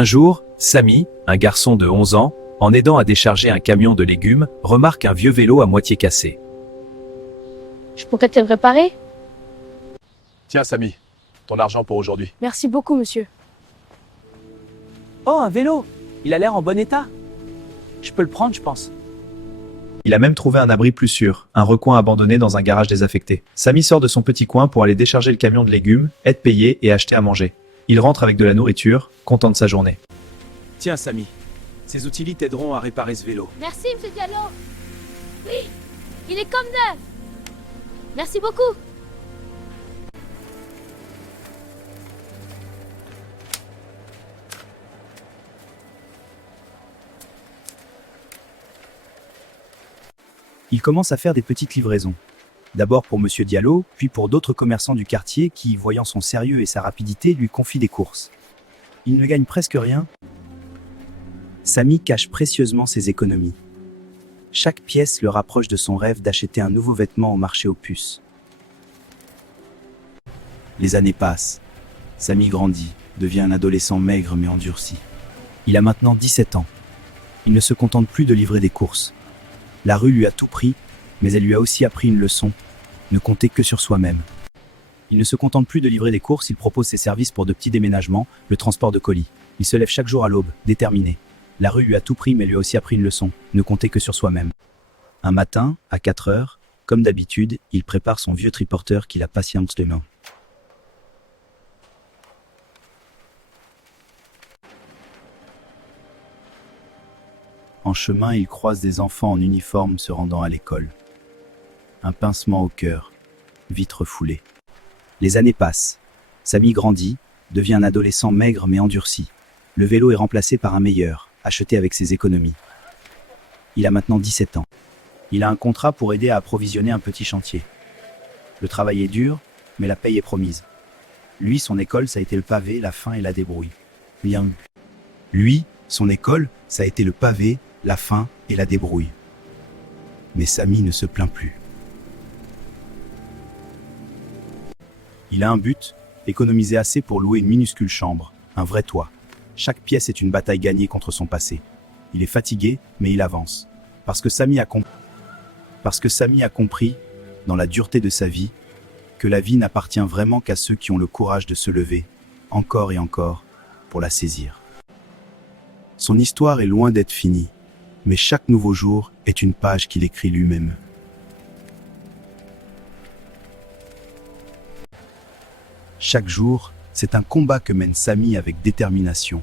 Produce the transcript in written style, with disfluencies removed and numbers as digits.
Un jour, Samy, un garçon de 11 ans, en aidant à décharger un camion de légumes, remarque un vieux vélo à moitié cassé. Je pourrais te le réparer? Tiens, Samy, ton argent pour aujourd'hui. Merci beaucoup, monsieur. Oh, un vélo! Il a l'air en bon état. Je peux le prendre, je pense. Il a même trouvé un abri plus sûr, un recoin abandonné dans un garage désaffecté. Samy sort de son petit coin pour aller décharger le camion de légumes, être payé et acheter à manger. Il rentre avec de la nourriture, content de sa journée. Tiens, Samy, ces outils t'aideront à réparer ce vélo. Merci, monsieur Diallo. Oui, il est comme neuf. Merci beaucoup. Il commence à faire des petites livraisons. D'abord pour Monsieur Diallo, puis pour d'autres commerçants du quartier qui, voyant son sérieux et sa rapidité, lui confient des courses. Il ne gagne presque rien. Samy cache précieusement ses économies. Chaque pièce le rapproche de son rêve d'acheter un nouveau vêtement au marché aux puces. Les années passent. Samy grandit, devient un adolescent maigre mais endurci. Il a maintenant 17 ans. Il ne se contente plus de livrer des courses. La rue lui a tout pris, mais elle lui a aussi appris une leçon, ne compter que sur soi-même. Il ne se contente plus de livrer des courses, il propose ses services pour de petits déménagements, le transport de colis. Il se lève chaque jour à l'aube, déterminé. La rue lui a tout pris, mais lui a aussi appris une leçon, ne compter que sur soi-même. Un matin, à 4 heures, comme d'habitude, il prépare son vieux triporteur qu'il a patiemment. En chemin, il croise des enfants en uniforme se rendant à l'école. Un pincement au cœur, vite refoulé. Les années passent. Samy grandit, devient un adolescent maigre mais endurci. Le vélo est remplacé par un meilleur, acheté avec ses économies. Il a maintenant 17 ans. Il a un contrat pour aider à approvisionner un petit chantier. Le travail est dur, mais la paye est promise. Lui, son école, ça a été le pavé, la faim et la débrouille. Bien. Lui, son école, ça a été le pavé, la faim et la débrouille. Mais Samy ne se plaint plus. Il a un but, économiser assez pour louer une minuscule chambre, un vrai toit. Chaque pièce est une bataille gagnée contre son passé. Il est fatigué, mais il avance. Parce que Samy a compris, dans la dureté de sa vie, que la vie n'appartient vraiment qu'à ceux qui ont le courage de se lever, encore et encore, pour la saisir. Son histoire est loin d'être finie, mais chaque nouveau jour est une page qu'il écrit lui-même. Chaque jour, c'est un combat que mène Samy avec détermination.